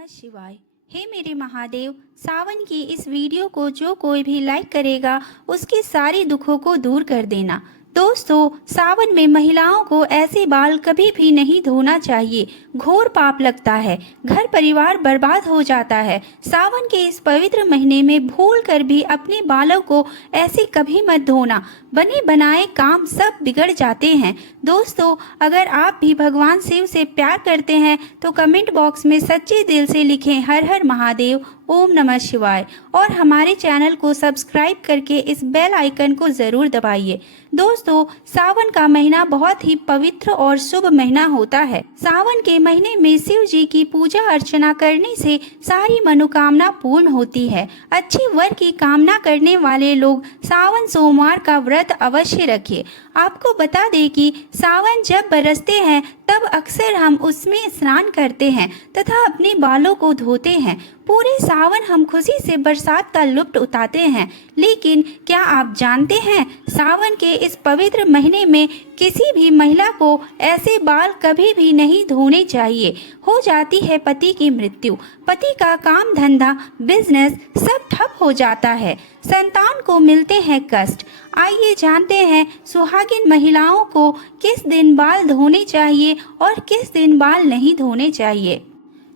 नमः शिवाय। हे मेरे महादेव, सावन की इस वीडियो को जो कोई भी लाइक करेगा उसके सारे दुखों को दूर कर देना। दोस्तों, सावन में महिलाओं को ऐसे बाल कभी भी नहीं धोना चाहिए। घोर पाप लगता है, घर परिवार बर्बाद हो जाता है। सावन के इस पवित्र महीने में भूल कर भी अपने बालों को ऐसे कभी मत धोना, बने बनाए काम सब बिगड़ जाते हैं। दोस्तों, अगर आप भी भगवान शिव से प्यार करते हैं तो कमेंट बॉक्स में सच्चे दिल से लिखें हर हर महादेव, ओम नमः शिवाय, और हमारे चैनल को सब्सक्राइब करके इस बेल आइकन को ज़रूर दबाइए। दोस्तों, सावन का महीना बहुत ही पवित्र और शुभ महीना होता है। सावन के महीने में शिव जी की पूजा अर्चना करने से सारी मनोकामना पूर्ण होती है। अच्छे वर की कामना करने वाले लोग सावन सोमवार का व्रत अवश्य रखें। आपको बता दें कि सावन जब बरसते हैं तब अक्सर हम उसमें स्नान करते हैं तथा अपने बालों को धोते हैं। पूरे सावन हम खुशी से बरसात का लुत्फ उठाते हैं। लेकिन क्या आप जानते हैं, सावन के इस पवित्र महीने में किसी भी महिला को ऐसे बाल कभी भी नहीं धोने चाहिए। हो जाती है पति की मृत्यु, पति का काम धंधा बिजनेस सब ठप हो जाता है, संतान को मिलते हैं कष्ट। आइए जानते हैं सुहागिन महिलाओं को किस दिन बाल धोने चाहिए और किस दिन बाल नहीं धोने चाहिए।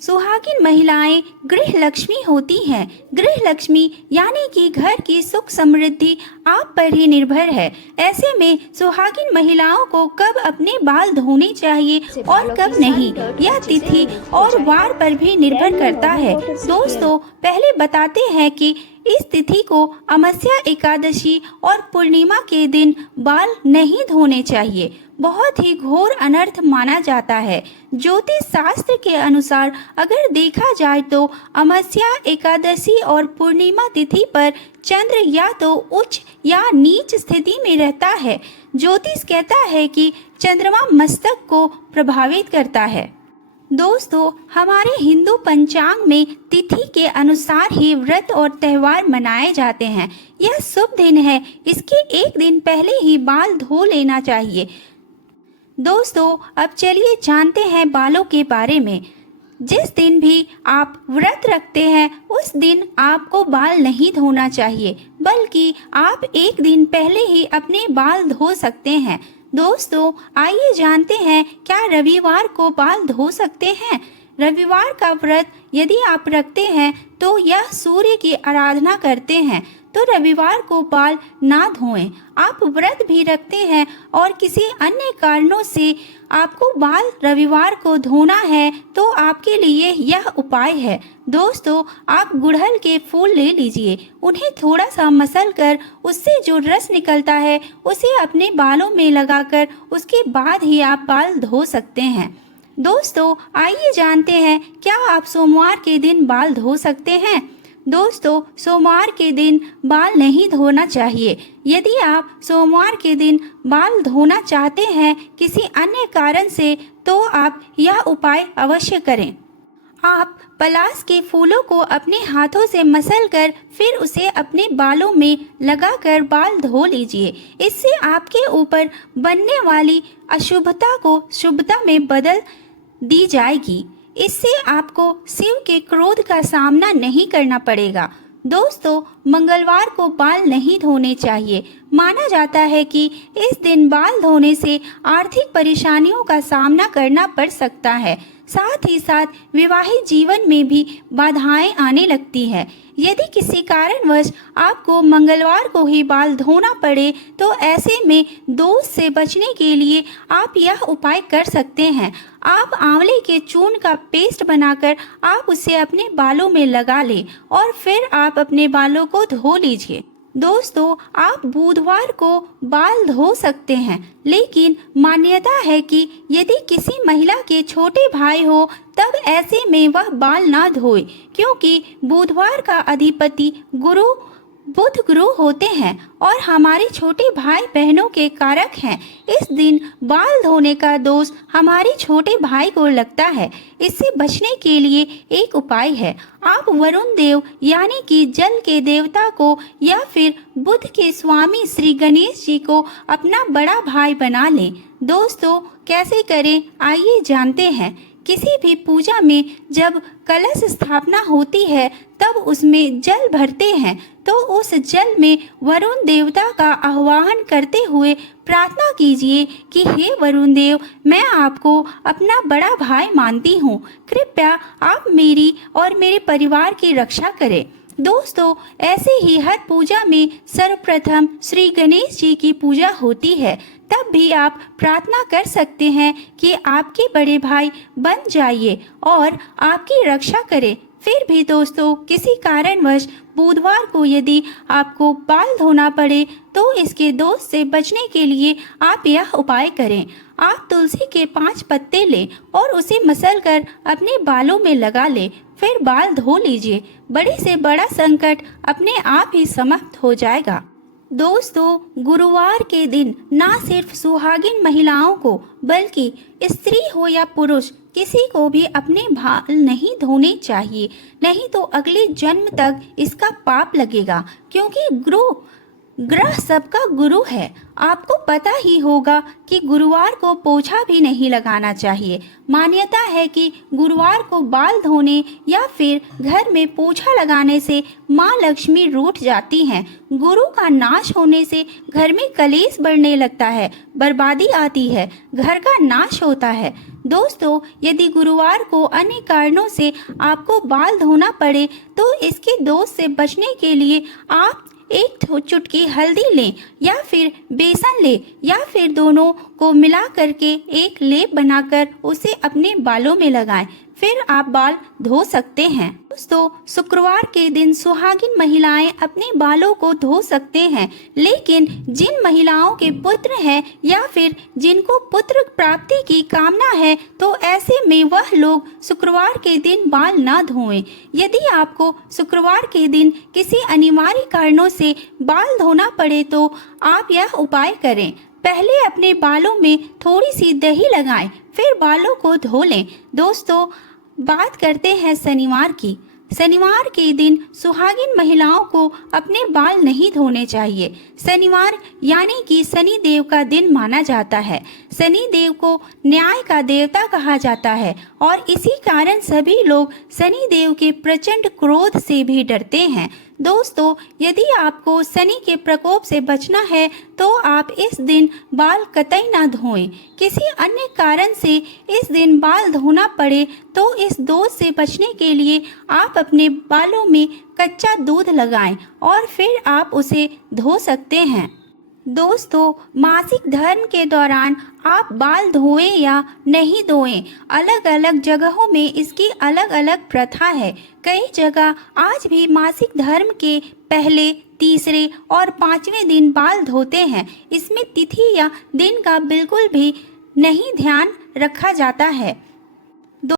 सुहागिन महिलाएं गृह लक्ष्मी होती हैं। गृह लक्ष्मी यानी कि घर की सुख समृद्धि आप पर ही निर्भर है। ऐसे में सुहागिन महिलाओं को कब अपने बाल धोने चाहिए और कब नहीं, यह तिथि और वार पर भी निर्भर करता है। दोस्तों, पहले बताते हैं कि इस तिथि को अमावस्या एकादशी और पूर्णिमा के दिन बाल नहीं धोने चाहिए। बहुत ही घोर अनर्थ माना जाता है। ज्योतिष शास्त्र के अनुसार अगर देखा जाए तो अमावस्या एकादशी और पूर्णिमा तिथि पर चंद्र या तो उच्च या नीच स्थिति में रहता है। ज्योतिष कहता है कि चंद्रमा मस्तक को प्रभावित करता है। दोस्तों, हमारे हिंदू पंचांग में तिथि के अनुसार ही व्रत और त्यौहार मनाए जाते हैं। यह शुभ दिन है, इसके एक दिन पहले ही बाल धो लेना चाहिए। दोस्तों, अब चलिए जानते हैं बालों के बारे में। जिस दिन भी आप व्रत रखते हैं उस दिन आपको बाल नहीं धोना चाहिए, बल्कि आप एक दिन पहले ही अपने बाल धो सकते हैं। दोस्तों, आइए जानते हैं क्या रविवार को बाल धो सकते हैं। रविवार का व्रत यदि आप रखते हैं तो यह सूर्य की आराधना करते हैं, तो रविवार को बाल ना धोएं। आप व्रत भी रखते हैं और किसी अन्य कारणों से आपको बाल रविवार को धोना है तो आपके लिए यह उपाय है। दोस्तों, आप गुड़हल के फूल ले लीजिए, उन्हें थोड़ा सा मसल कर उससे जो रस निकलता है उसे अपने बालों में लगाकर उसके बाद ही आप बाल धो सकते हैं। दोस्तों, आइए जानते हैं क्या आप सोमवार के दिन बाल धो सकते हैं। दोस्तों, सोमवार के दिन बाल नहीं धोना चाहिए। यदि आप सोमवार के दिन बाल धोना चाहते हैं किसी अन्य कारण से तो आप यह उपाय अवश्य करें। आप पलाश के फूलों को अपने हाथों से मसल कर फिर उसे अपने बालों में लगाकर बाल धो लीजिए। इससे आपके ऊपर बनने वाली अशुभता को शुभता में बदल दी जाएगी। इससे आपको शिव के क्रोध का सामना नहीं करना पड़ेगा। दोस्तों, मंगलवार को बाल नहीं धोने चाहिए। माना जाता है कि इस दिन बाल धोने से आर्थिक परेशानियों का सामना करना पड़ सकता है। साथ ही साथ विवाहित जीवन में भी बाधाएं आने लगती है। यदि किसी कारणवश आपको मंगलवार को ही बाल धोना पड़े तो ऐसे में दोष से बचने के लिए आप यह उपाय कर सकते हैं। आप आंवले के चूर्ण का पेस्ट बनाकर आप उसे अपने बालों में लगा लें और फिर आप अपने बालों को धो लीजिए। दोस्तों, आप बुधवार को बाल धो सकते हैं, लेकिन मान्यता है कि यदि किसी महिला के छोटे भाई हो तब ऐसे में वह बाल ना धोए, क्योंकि बुधवार का अधिपति बुध गुरु होते हैं और हमारे छोटे भाई बहनों के कारक हैं। इस दिन बाल धोने का दोष हमारे छोटे भाई को लगता है। इससे बचने के लिए एक उपाय है। आप वरुण देव यानी कि जल के देवता को या फिर बुध के स्वामी श्री गणेश जी को अपना बड़ा भाई बना लें। दोस्तों, कैसे करें आइए जानते हैं। किसी भी पूजा में जब कलश स्थापना होती है तब उसमें जल भरते हैं, तो उस जल में वरुण देवता का आह्वान करते हुए प्रार्थना कीजिए कि हे वरुण देव, मैं आपको अपना बड़ा भाई मानती हूँ, कृपया आप मेरी और मेरे परिवार की रक्षा करें। दोस्तों, ऐसे ही हर पूजा में सर्वप्रथम श्री गणेश जी की पूजा होती है। तब भी आप प्रार्थना कर सकते हैं कि आपके बड़े भाई बन जाइए और आपकी रक्षा करें। फिर भी दोस्तों, किसी कारणवश बुधवार को यदि आपको बाल धोना पड़े तो इसके दोष से बचने के लिए आप यह उपाय करें। आप तुलसी के 5 पत्ते लें और उसे मसल कर अपने बालों में लगा लें, फिर बाल धो लीजिए। बड़े से बड़ा संकट अपने आप ही समाप्त हो जाएगा। दोस्तों, गुरुवार के दिन ना सिर्फ सुहागिन महिलाओं को बल्कि स्त्री हो या पुरुष किसी को भी अपने बाल नहीं धोने चाहिए, नहीं तो अगले जन्म तक इसका पाप लगेगा, क्योंकि ग्रह सबका गुरु है। आपको पता ही होगा कि गुरुवार को पोछा भी नहीं लगाना चाहिए। मान्यता है कि गुरुवार को बाल धोने या फिर घर में पोछा लगाने से माँ लक्ष्मी रूठ जाती हैं। गुरु का नाश होने से घर में कलेश बढ़ने लगता है, बर्बादी आती है, घर का नाश होता है। दोस्तों, यदि गुरुवार को अन्य कारणों से आपको बाल धोना पड़े तो इसके दोष से बचने के लिए आप एक चुटकी हल्दी लें या फिर बेसन लें या फिर दोनों को मिला करके एक लेप बनाकर उसे अपने बालों में लगाएं, फिर आप बाल धो सकते हैं। दोस्तों, शुक्रवार के दिन सुहागिन महिलाएं अपने बालों को धो सकते हैं, लेकिन जिन महिलाओं के पुत्र हैं या फिर जिनको पुत्र प्राप्ति की कामना है तो ऐसे में वह लोग शुक्रवार के दिन बाल ना धोएं। यदि आपको शुक्रवार के दिन किसी अनिवार्य कारणों से बाल धोना पड़े तो आप यह उपाय करें। पहले अपने बालों में थोड़ी सी दही लगाएं, फिर बालों को धो लें। दोस्तों, बात करते हैं शनिवार की। शनिवार के दिन सुहागिन महिलाओं को अपने बाल नहीं धोने चाहिए। शनिवार यानी कि शनि देव का दिन माना जाता है। शनि देव को न्याय का देवता कहा जाता है और इसी कारण सभी लोग शनि देव के प्रचंड क्रोध से भी डरते हैं। दोस्तों, यदि आपको शनि के प्रकोप से बचना है तो आप इस दिन बाल कतई ना धोएं। किसी अन्य कारण से इस दिन बाल धोना पड़े तो इस दोष से बचने के लिए आप अपने बालों में कच्चा दूध लगाएं और फिर आप उसे धो सकते हैं। दोस्तों, मासिक धर्म के दौरान आप बाल धोएं या नहीं धोएं, अलग अलग जगहों में इसकी अलग अलग प्रथा है। कई जगह आज भी मासिक धर्म के पहले, तीसरे और 5वें दिन बाल धोते हैं। इसमें तिथि या दिन का बिल्कुल भी नहीं ध्यान रखा जाता है।